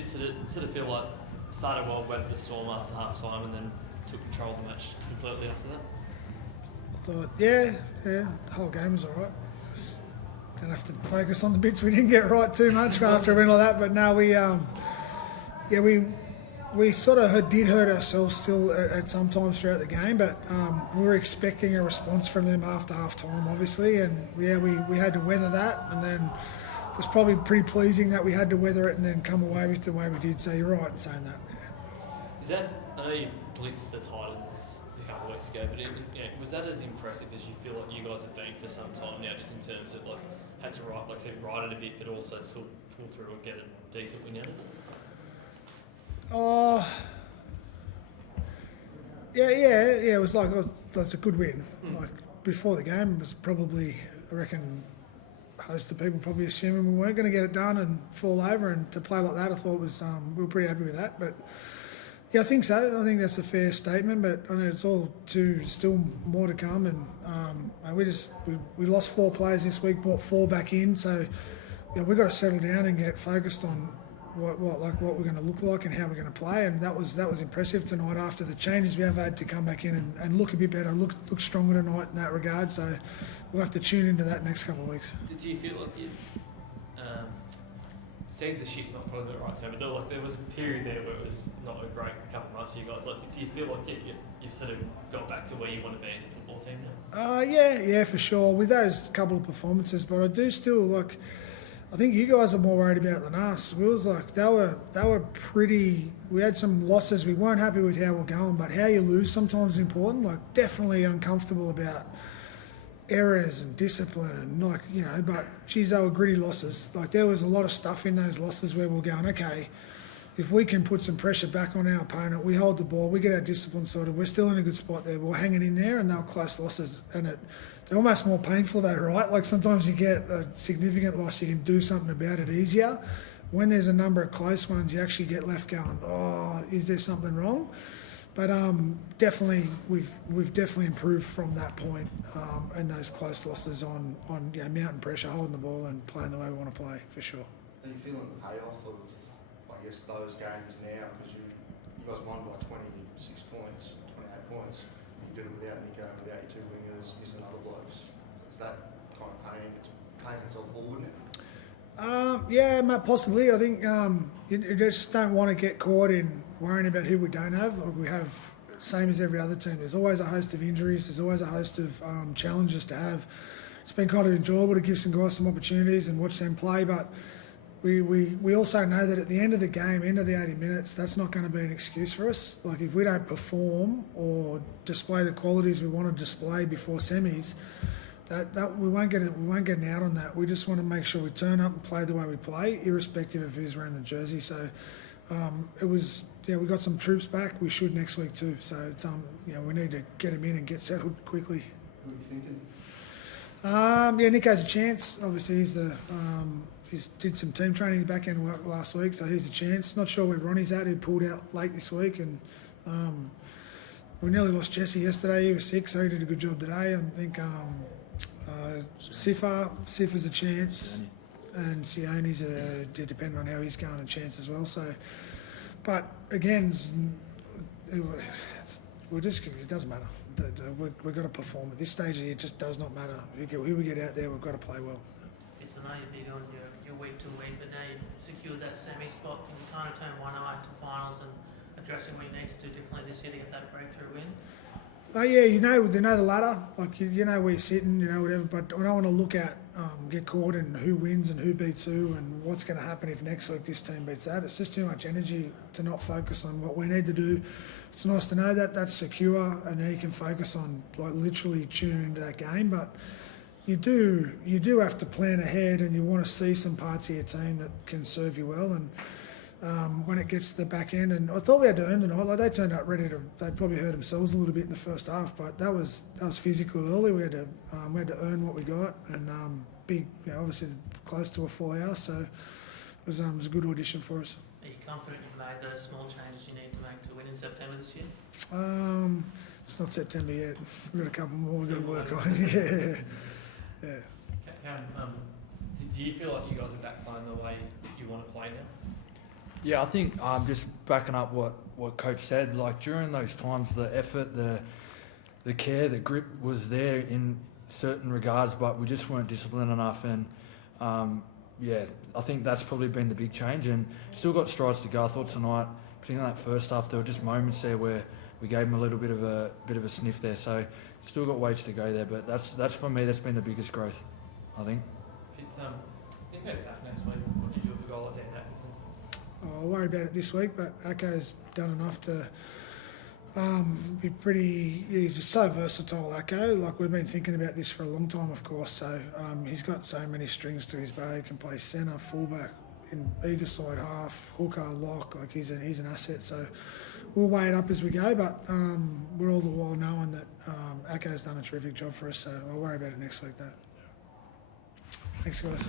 Did sort of feel like started well, weathered the storm after half time, and then took control of the match completely after that? I thought, yeah, the whole game was all right. Just don't have to focus on the bits we didn't get right too much after a win like that. But no, we sort of did hurt ourselves still at some times throughout the game, but we were expecting a response from them after half time, obviously, and we had to weather that, and then it was probably pretty pleasing that we had to weather it and then come away with the way we did. So you're right in saying that. Is that, I know you blitzed the Titans a couple of weeks ago, but was that as impressive as you feel like you guys have been for some time now, just in terms of like had to ride it a bit, but also still pull through and get a decent win out of it? Yeah. It was that's a good win. Like before the game, it was probably, I reckon, a host of people probably assuming we weren't going to get it done and fall over, and to play like that, I thought was we were pretty happy with that. But yeah, I think so. I think that's a fair statement. But I know it's all still more to come, and we lost 4 players this week, brought 4 back in, so yeah, we've got to settle down and get focused on what we're going to look like and how we're going to play, and that was impressive tonight after the changes we have had to come back in and look a bit better, look stronger tonight in that regard. So we'll have to tune into that next couple of weeks. Did you feel like you've saved the ship's not probably the right term, but there was a period there where it was not a great couple of months for you guys? Like, do you feel like you've sort of got back to where you want to be as a football team now? Yeah, for sure. With those couple of performances, but I do still I think you guys are more worried about it than us. We was like they were pretty. We had some losses. We weren't happy with how we're going, but how you lose sometimes is important. Like definitely uncomfortable about errors and discipline and But geez, they were gritty losses. Like there was a lot of stuff in those losses where we're going, okay, if we can put some pressure back on our opponent, we hold the ball, we get our discipline sorted. We're still in a good spot there. We're hanging in there, and they were close losses, and they're almost more painful though, right? Like sometimes you get a significant loss, you can do something about it easier. When there's a number of close ones, you actually get left going, oh, is there something wrong? But definitely, we've definitely improved from that point, and those close losses on mountain pressure, holding the ball and playing the way we want to play, for sure. Are you feeling the payoff of, I guess, those games now? Because you guys won by 26 points, 28 points. You did it without Nico, without your 2 wingers, missing other blokes. Is that kind of paying itself forward now? Yeah, possibly. I think you just don't want to get caught in worrying about who we don't have. We have, same as every other team. There's always a host of injuries. There's always a host of challenges to have. It's been kind of enjoyable to give some guys some opportunities and watch them play, but we also know that at the end of the game, end of the 80 minutes, that's not going to be an excuse for us. Like if we don't perform or display the qualities we want to display before semis, that we won't get an out on that. We just want to make sure we turn up and play the way we play, irrespective of who's wearing the jersey. So we got some troops back. We should next week too. So it's we need to get them in and get settled quickly. Who are you thinking? Nico's a chance. Obviously he's did some team training back end work last week, so he's a chance. Not sure where Ronnie's at. He pulled out late this week, and we nearly lost Jesse yesterday. He was sick, so he did a good job today. I think Sifa's a chance, and Sione's depending on how he's going, a chance as well. So, but again, it doesn't matter. We've got to perform at this stage. It just does not matter who we get out there. We've got to play well. I know you're big on your week to week, but now you've secured that semi spot. Can you kind of turn 1-0 to finals and addressing what you need to do differently this year to get that breakthrough win? They know the ladder. Like you know where you're sitting, whatever. But I don't want to look at get caught in who wins and who beats who and what's going to happen if next week this team beats that. It's just too much energy to not focus on what we need to do. It's nice to know that that's secure, and now you can focus on literally tuning into that game, but. You do have to plan ahead, and you want to see some parts of your team that can serve you well. And when it gets to the back end, and I thought we had to earn tonight. Like they turned up ready to. They probably hurt themselves a little bit in the first half, but that was physical early. We had to earn what we got, and big, obviously close to a full house. So it was a good audition for us. Are you confident you've made those small changes you need to make to win in September this year? It's not September yet. We've got a couple more we've got to work on. Yeah. Do you feel like you guys are back playing the way you want to play now? Yeah, I think just backing up what Coach said, like during those times, the effort, the care, the grip was there in certain regards, but we just weren't disciplined enough. And yeah, I think that's probably been the big change. And still got strides to go. I thought tonight, particularly in that first half, there were just moments there where we gave him a little bit of a sniff there. So still got ways to go there, but that's for me, that's been the biggest growth, I think. Fitz, I think he goes back next week. What did you do with a goal like Dan Atkinson? I'll worry about it this week, but Ako's done enough to be pretty. He's so versatile, Ako. Like, we've been thinking about this for a long time, of course. So he's got so many strings to his bow. He can play centre, fullback, in either side half, hooker, lock. Like, he's an asset. So we'll weigh it up as we go, but we're all the while knowing that Ako's done a terrific job for us. So I'll worry about it next week, though. Thanks, guys.